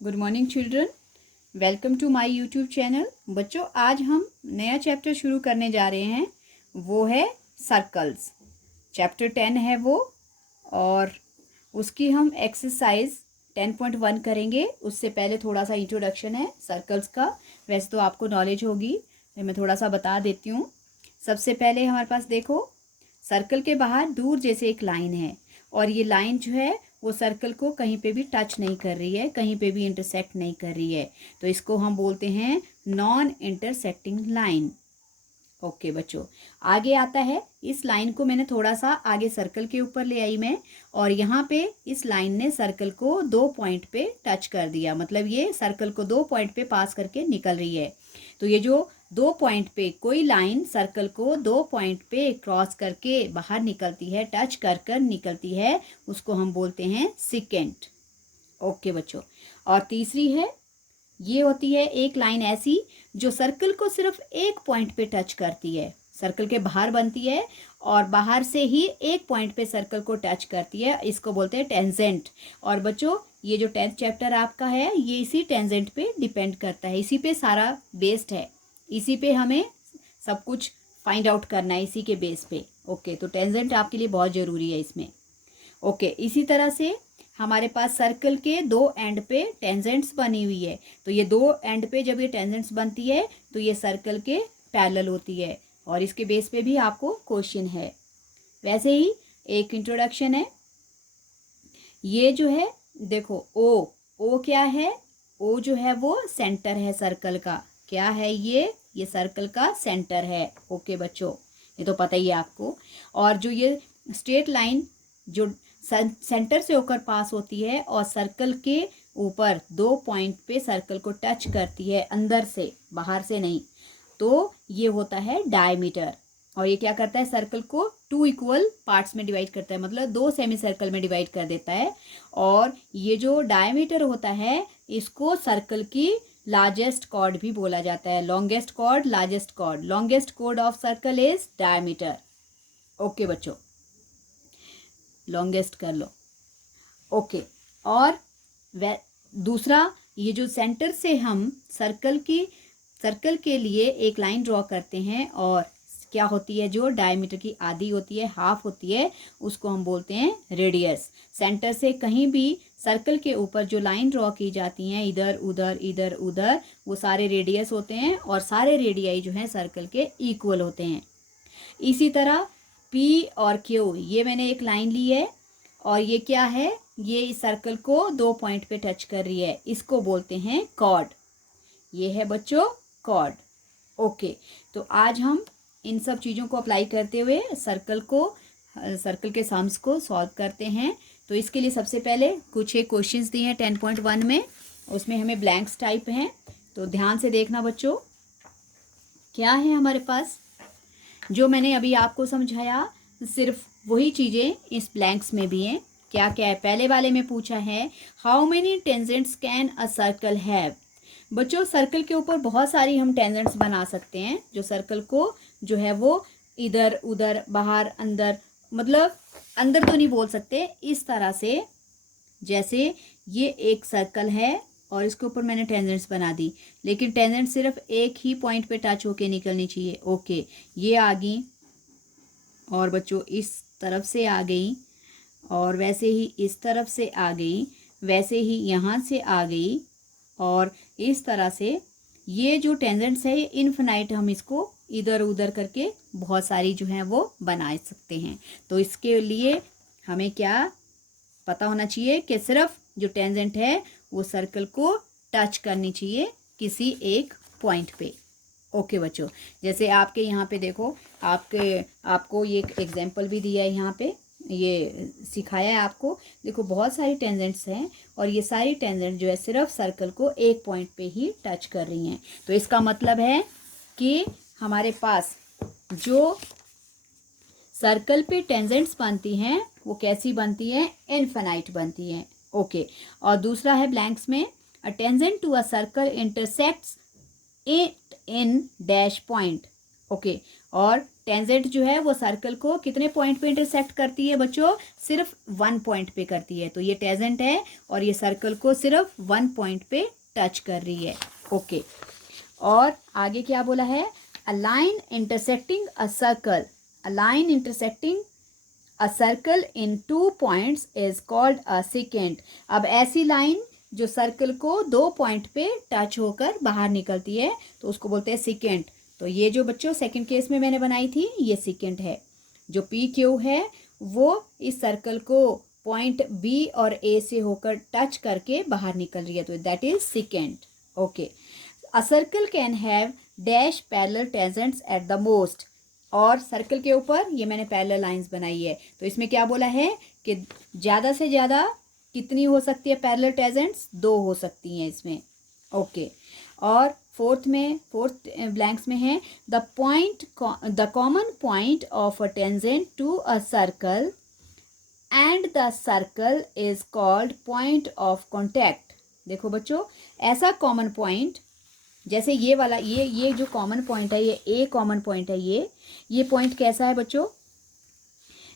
Good morning children, welcome to my YouTube channel. बच्चों, आज हम नया चैप्टर शुरू करने जा रहे हैं, वो है सर्कल्स। चैप्टर 10 है वो, और उसकी हम एक्सरसाइज 10.1 करेंगे। उससे पहले थोड़ा सा इंट्रोडक्शन है सर्कल्स का। वैसे तो आपको नॉलेज होगी, मैं थोड़ा सा बता देती हूँ। सबसे पहले हमारे पास देखो, सर्कल के बाहर दूर जैसे एक लाइन है, और ये लाइन जो है वो सर्कल को कहीं पे भी टच नहीं कर रही है, कहीं पे भी इंटरसेक्ट नहीं कर रही है, तो इसको हम बोलते हैं नॉन इंटरसेक्टिंग लाइन। ओके बच्चों, आगे आता है, इस लाइन को मैंने थोड़ा सा आगे सर्कल के ऊपर ले आई मैं, और यहाँ पे इस लाइन ने सर्कल को 2 पॉइंट पे टच कर दिया, मतलब ये सर्कल को 2 पॉइंट पे पास करके निकल रही है। तो ये जो 2 पॉइंट पे कोई लाइन सर्कल को 2 पॉइंट पे क्रॉस करके बाहर निकलती है, टच कर कर निकलती है, उसको हम बोलते हैं सिकेंट। ओके बच्चों, और तीसरी है, ये होती है एक लाइन ऐसी जो सर्कल को सिर्फ एक पॉइंट पे टच करती है, सर्कल के बाहर बनती है और बाहर से ही एक पॉइंट पे सर्कल को टच करती है, इसको बोलते हैं टेंजेंट। और बच्चों, ये जो 10th चैप्टर आपका है, ये इसी टेंजेंट पे डिपेंड करता है, इसी पे सारा बेस्ड है, इसी पे हमें सब कुछ फाइंड आउट करना है, इसी के बेस पे। ओके, तो टेंजेंट आपके लिए बहुत ज़रूरी है इसमें। ओके, इसी तरह से हमारे पास सर्कल के 2 एंड पे टेंजेंट्स बनी हुई है, तो ये 2 एंड पे जब ये टेंजेंट्स बनती है तो ये सर्कल के पैरेलल होती है, और इसके बेस पे भी आपको क्वेश्चन है। वैसे ही एक इंट्रोडक्शन है, ये जो है देखो, ओ क्या है? ओ जो है वो सेंटर है सर्कल का। क्या है ये सर्कल का सेंटर है। ओके बच्चों, ये तो पता ही है आपको। और जो ये स्ट्रेट लाइन जो सेंटर से होकर पास होती है और सर्कल के ऊपर 2 पॉइंट पे सर्कल को टच करती है, अंदर से, बाहर से नहीं, तो ये होता है डायमीटर। और ये क्या करता है? सर्कल को 2 इक्वल पार्ट्स में डिवाइड करता है, मतलब 2 सेमी सर्कल में डिवाइड कर देता है। और ये जो डायमीटर होता है, इसको सर्कल की लार्जेस्ट कॉर्ड भी बोला जाता है। Longest chord, largest chord, longest chord of circle is diameter. Okay बच्चों, लॉन्गेस्ट कर लो। ओके, और दूसरा, ये जो सेंटर से हम सर्कल के लिए एक लाइन ड्रॉ करते हैं, और क्या होती है, जो डायमीटर की आधी होती है, हाफ होती है, उसको हम बोलते हैं रेडियस। सेंटर से कहीं भी सर्कल के ऊपर जो लाइन ड्रॉ की जाती हैं, इधर उधर इधर उधर, वो सारे रेडियस होते हैं, और सारे रेडियाई जो हैं सर्कल के इक्वल होते हैं। इसी तरह पी और क्यू, ये मैंने एक लाइन ली है, और ये क्या है? ये इस सर्कल को 2 पॉइंट पे टच कर रही है, इसको बोलते हैं कॉर्ड। ये है बच्चों कॉर्ड। ओके, तो आज हम इन सब चीज़ों को अप्लाई करते हुए सर्कल के सम्स को सॉल्व करते हैं। तो इसके लिए सबसे पहले कुछ एक क्वेश्चंस दिए हैं 10.1 में, उसमें हमें ब्लैंक्स टाइप हैं, तो ध्यान से देखना बच्चों। क्या है हमारे पास? जो मैंने अभी आपको समझाया, सिर्फ वही चीज़ें इस ब्लैंक्स में भी हैं। क्या क्या है? पहले वाले में पूछा है, how many tangents can a circle have. बच्चों, सर्कल के ऊपर बहुत सारी हम टेंजेंट्स बना सकते हैं, जो सर्कल को जो है वो इधर उधर बाहर अंदर, मतलब अंदर तो नहीं बोल सकते, इस तरह से, जैसे ये एक सर्कल है और इसके ऊपर मैंने टेंजेंट्स बना दी, लेकिन टेंजेंट सिर्फ एक ही पॉइंट पे टच होके निकलनी चाहिए। ओके, ये आ गई, और बच्चों इस तरफ से आ गई, और वैसे ही इस तरफ से आ गई, वैसे ही यहाँ से आ गई, और इस तरह से ये जो टेंजेंट्स है, इनफिनाइट, हम इसको इधर उधर करके बहुत सारी जो हैं वो बना सकते हैं। तो इसके लिए हमें क्या पता होना चाहिए कि सिर्फ जो टेंजेंट है वो सर्कल को टच करनी चाहिए किसी एक पॉइंट पे। ओके बच्चों, जैसे आपके यहाँ पे देखो, आपको ये एक एग्जांपल भी दिया है, यहाँ पे ये सिखाया है आपको। देखो, बहुत सारी टेंजेंट्स हैं, और ये सारी टेंजेंट जो है सिर्फ सर्कल को एक पॉइंट पे ही टच कर रही हैं। तो इसका मतलब है कि हमारे पास जो सर्कल पे टेंजेंट्स बनती हैं वो कैसी बनती हैं? इनफिनाइट बनती हैं। ओके, और दूसरा है ब्लैंक्स में, a tangent to a circle intersects it in dash point. Okay, और टेंजेंट जो है वो सर्कल को कितने पॉइंट पे इंटरसेक्ट करती है बच्चों? सिर्फ 1 पॉइंट पे करती है। तो ये टेंजेंट है और ये सर्कल को सिर्फ 1 पॉइंट पे टच कर रही है। ओके, और आगे क्या बोला है? A line intersecting a circle, a line intersecting a circle in 2 points is called a secant. अब ऐसी लाइन जो सर्कल को 2 पॉइंट पे टच होकर बाहर निकलती है तो उसको बोलते हैं सेकेंट। तो ये जो बच्चों सेकंड केस में मैंने बनाई थी ये सेकेंट है। जो पी क्यू है वो इस सर्कल को पॉइंट बी और ए से होकर टच करके बाहर निकल रही है, तो that is secant. Okay, a circle can have dash parallel tangents at the most, और सर्कल के ऊपर ये मैंने पैरेलल लाइंस बनाई है। तो इसमें क्या बोला है कि ज़्यादा से ज़्यादा कितनी हो सकती है पैरेलल टेंजेंट्स? 2 हो सकती हैं इसमें। ओके, और फोर्थ ब्लैंक्स में है the common point of a tangent to a circle and the circle is called point of contact. देखो बच्चों, ऐसा कॉमन पॉइंट जैसे ये वाला, ये जो कॉमन पॉइंट है, ये ए कॉमन पॉइंट है, ये पॉइंट कैसा है बच्चों?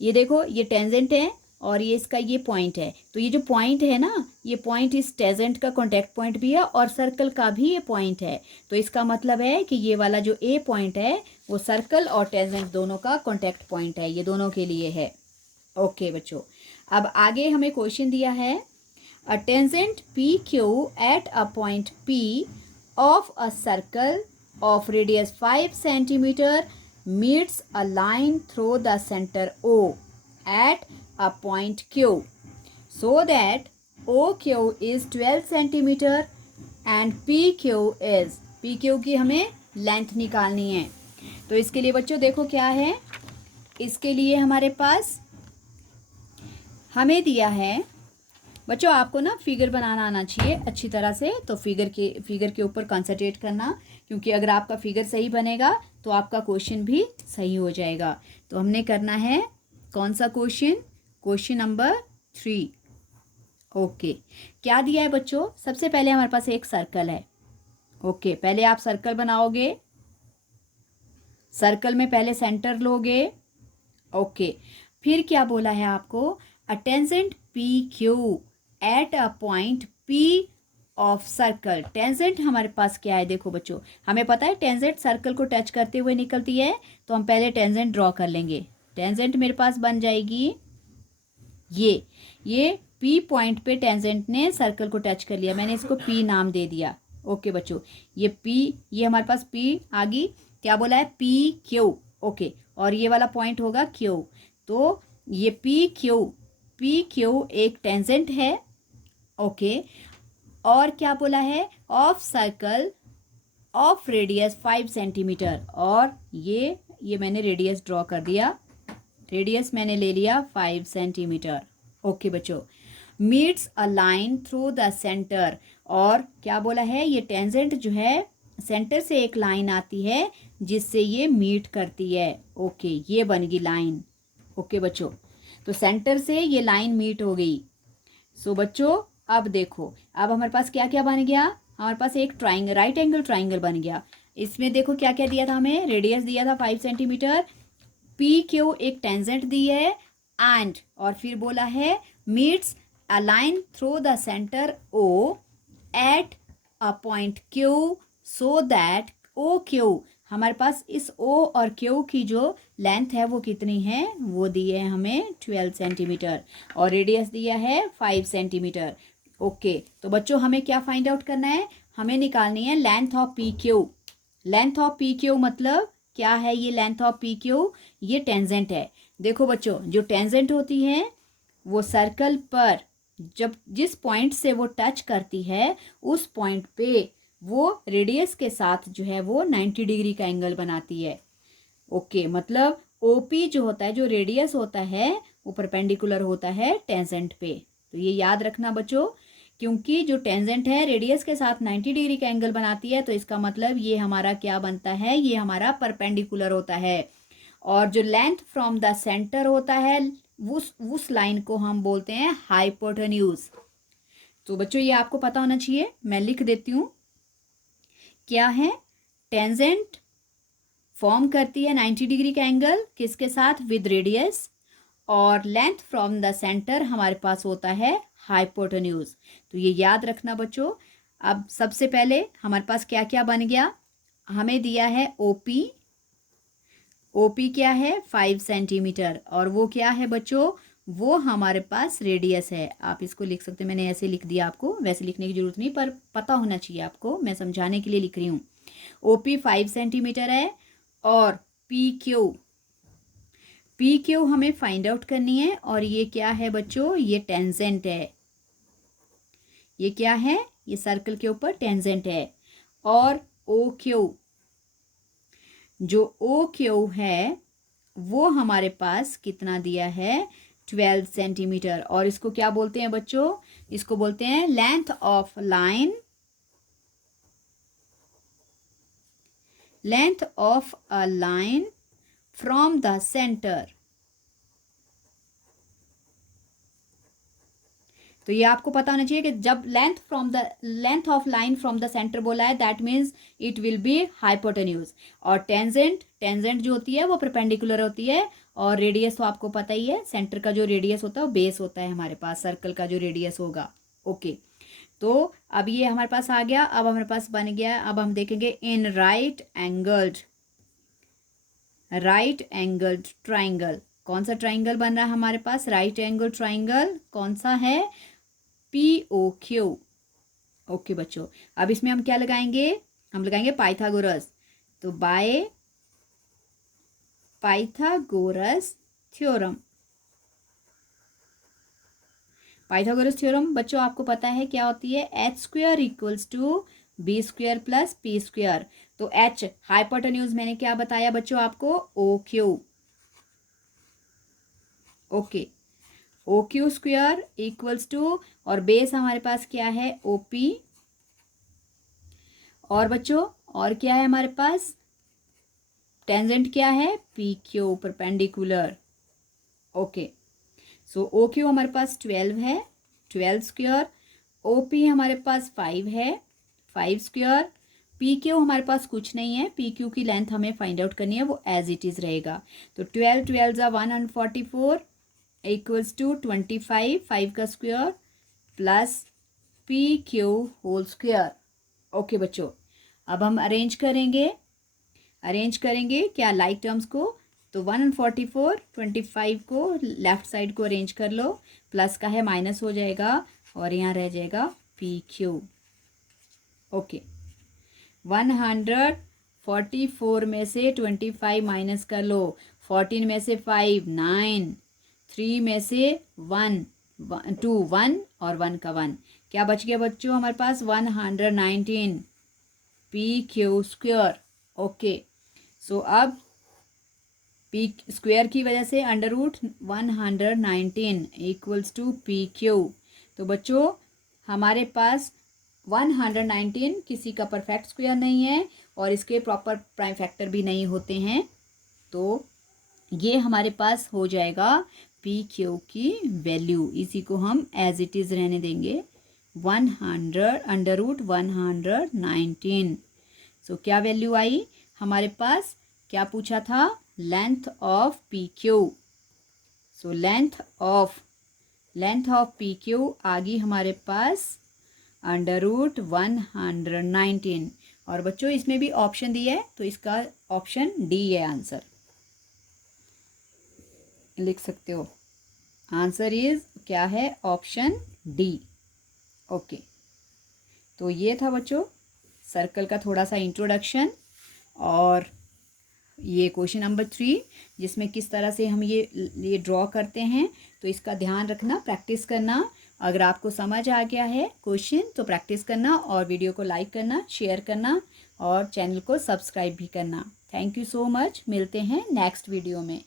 ये देखो, ये टेंजेंट है और ये इसका ये पॉइंट है। तो ये जो पॉइंट है ना, ये पॉइंट इस टेंजेंट का कॉन्टैक्ट पॉइंट भी है और सर्कल का भी ये पॉइंट है। तो इसका मतलब है कि ये वाला जो ए पॉइंट है वो सर्कल और टेंजेंट दोनों का कॉन्टैक्ट पॉइंट है, ये दोनों के लिए है। ओके बच्चों, अब आगे हमें क्वेश्चन दिया है a tangent P Q eight a point P of a circle of radius 5 centimeter meets a line through the center O at a point Q, so that OQ is 12 centimeter and PQ की हमें length निकालनी है। तो इसके लिए बच्चों देखो क्या है, इसके लिए हमारे पास हमें दिया है बच्चों, आपको ना फिगर बनाना आना चाहिए अच्छी तरह से। तो फिगर के ऊपर कंसंट्रेट करना, क्योंकि अगर आपका फिगर सही बनेगा तो आपका क्वेश्चन भी सही हो जाएगा। तो हमने करना है कौन सा क्वेश्चन? Question number 3। ओके, क्या दिया है बच्चों? सबसे पहले हमारे पास एक सर्कल है। ओके, पहले आप सर्कल बनाओगे, सर्कल में पहले सेंटर लोगे। ओके, फिर क्या बोला है आपको? A tangent P Q eight a point P of circle. Tangent हमारे पास क्या है? देखो बच्चों, हमें पता है टेंजेंट सर्कल को टच करते हुए निकलती है, तो हम पहले टेंजेंट ड्रॉ कर लेंगे। टेंजेंट मेरे पास बन जाएगी ये पी पॉइंट पे टेंजेंट ने सर्कल को टच कर लिया, मैंने इसको पी नाम दे दिया। ओके बच्चों, ये हमारे पास पी आ गई। क्या बोला है? P Q. ओके, और ये वाला पॉइंट होगा क्यू। तो ये पी क्यू एक टेंजेंट है। ओके, और क्या बोला है? Of circle of radius 5 centimetre, और ये मैंने रेडियस ड्रॉ कर दिया, रेडियस मैंने ले लिया 5 सेंटीमीटर। ओके बच्चों, meets a line through the centre, और क्या बोला है? ये टेंजेंट जो है सेंटर से एक लाइन आती है जिससे ये मीट करती है। ओके, ये बन गई लाइन। ओके बच्चों, तो सेंटर से ये लाइन मीट हो गई। सो बच्चों, अब देखो, अब हमारे पास क्या क्या बन गया? हमारे पास एक ट्राइंगल, राइट एंगल ट्राइंगल बन गया। इसमें देखो क्या क्या दिया था हमें? रेडियस दिया था 5 सेंटीमीटर, पी क्यू एक टेंजेंट दी है, एंड और फिर बोला है meets a line through the centre O at a point Q so that O Q, हमारे पास इस ओ और क्यू की जो लेंथ है वो कितनी है? वो दी है हमें 12 सेंटीमीटर, और रेडियस दिया है 5 सेंटीमीटर। ओके, तो बच्चों हमें क्या फाइंड आउट करना है? हमें निकालनी है length of P Q. Length of P Q मतलब क्या है? ये लेंथ ऑफ पी क्यू, ये टेंजेंट है। देखो बच्चों, जो टेंजेंट होती है वो सर्कल पर जिस पॉइंट से वो टच करती है उस पॉइंट पे वो रेडियस के साथ जो है वो 90 डिग्री का एंगल बनाती है। ओके, मतलब ओपी जो होता है, जो रेडियस होता है, वो परपेंडिकुलर होता है टेंजेंट पे। तो ये याद रखना बच्चों, क्योंकि जो टेंजेंट है रेडियस के साथ 90 डिग्री का एंगल बनाती है, तो इसका मतलब ये हमारा क्या बनता है? ये हमारा परपेंडिकुलर होता है। और जो लेंथ फ्रॉम द सेंटर होता है उस लाइन को हम बोलते हैं हाइपोटेन्यूज। तो बच्चों ये आपको पता होना चाहिए, मैं लिख देती हूँ क्या है? टेंजेंट फॉर्म करती है 90 डिग्री का एंगल किसके साथ, विद रेडियस, और लेंथ फ्रॉम द सेंटर हमारे पास होता है हाइपोटेन्यूज। तो ये याद रखना बच्चों। अब सबसे पहले हमारे पास क्या क्या बन गया, हमें दिया है ओपी। ओपी क्या है, 5 सेंटीमीटर, और वो क्या है बच्चों, वो हमारे पास रेडियस है। आप इसको लिख सकते हैं, मैंने ऐसे लिख दिया, आपको वैसे लिखने की जरूरत नहीं, पर पता होना चाहिए आपको, मैं समझाने के लिए लिख रही हूँ। ओपी 5 सेंटीमीटर है, और पी क्यू हमें फाइंड आउट करनी है, और ये क्या है बच्चों, ये टेंजेंट है। ये क्या है, ये सर्कल के ऊपर टेंजेंट है। और ओ क्यू, जो ओ क्यू है वो हमारे पास कितना दिया है, 12 सेंटीमीटर। और इसको क्या बोलते हैं बच्चों, इसको बोलते हैं length of line, length of a line from the centre. तो ये आपको पता होना चाहिए कि जब length of line from the centre बोला है, that means it will be hypotenuse. और टेंजेंट जो होती है वो परपेंडिकुलर होती है, और रेडियस तो आपको पता ही है, सेंटर का जो रेडियस होता है वो बेस होता है हमारे पास, सर्कल का जो रेडियस होगा। ओके, तो अब ये हमारे पास आ गया। अब हमारे पास बन गया, अब हम देखेंगे इन राइट एंगल्ड ट्राइंगल। कौन सा ट्राइंगल बन रहा है हमारे पास, राइट एंगल ट्राइंगल। कौन सा है, POQ। ओके बच्चों, अब इसमें हम क्या लगाएंगे, हम लगाएंगे पाइथागोरस। तो by Pythagoras theorem. Pythagoras theorem बच्चों आपको पता है क्या होती है, h² equals to B² plus P²। तो h हाइपोटेन्यूज मैंने क्या बताया बच्चों आपको, OQ। Okay, OQ² equals to, और बेस हमारे पास क्या है, OP। और बच्चों और क्या है हमारे पास, टेंजेंट क्या है, PQ, परपेंडिकुलर। ओके, सो OQ हमारे पास 12 है, 12²। OP हमारे पास 5 है, 5²। PQ हमारे पास कुछ नहीं है, PQ की लेंथ हमें फाइंड आउट करनी है, वो एज इट इज रहेगा। तो 12 12 144 इक्वल्स टू 25, 5 का square plus PQ whole square. Okay बच्चों, अब हम अरेंज करेंगे क्या, लाइक टर्म्स को। तो 144, 25 को लेफ्ट साइड को अरेंज कर लो, प्लस का है माइनस हो जाएगा, और यहाँ रह जाएगा PQ। ओके, 144 में से 25 माइनस कर लो, 14 में से 5 9, 3 में से 1 2 1, और 1 का 1, क्या बच गया बच्चों हमारे पास, 119 PQ²। ओके, सो अब पी स्क्वायर की वजह से √119 इक्वल्स टू PQ। तो बच्चों हमारे पास 119 किसी का परफेक्ट स्क्वायर नहीं है, और इसके प्रॉपर प्राइम फैक्टर भी नहीं होते हैं। तो ये हमारे पास हो जाएगा PQ की वैल्यू। इसी को हम एज इट इज़ रहने देंगे, 100√119। सो क्या वैल्यू आई हमारे पास, क्या पूछा था, length of PQ। So length of PQ आ गई हमारे पास √119। और बच्चों इसमें भी ऑप्शन दिया है, तो इसका ऑप्शन D है आंसर, लिख सकते हो। आंसर इज क्या है, ऑप्शन D। ओके, तो ये था बच्चों सर्कल का थोड़ा सा इंट्रोडक्शन, और ये क्वेश्चन नंबर 3 जिसमें किस तरह से हम ये ड्रॉ करते हैं। तो इसका ध्यान रखना, प्रैक्टिस करना। अगर आपको समझ आ गया है क्वेश्चन तो प्रैक्टिस करना, और वीडियो को लाइक करना, शेयर करना, और चैनल को सब्सक्राइब भी करना। थैंक यू सो मच, मिलते हैं नेक्स्ट वीडियो में।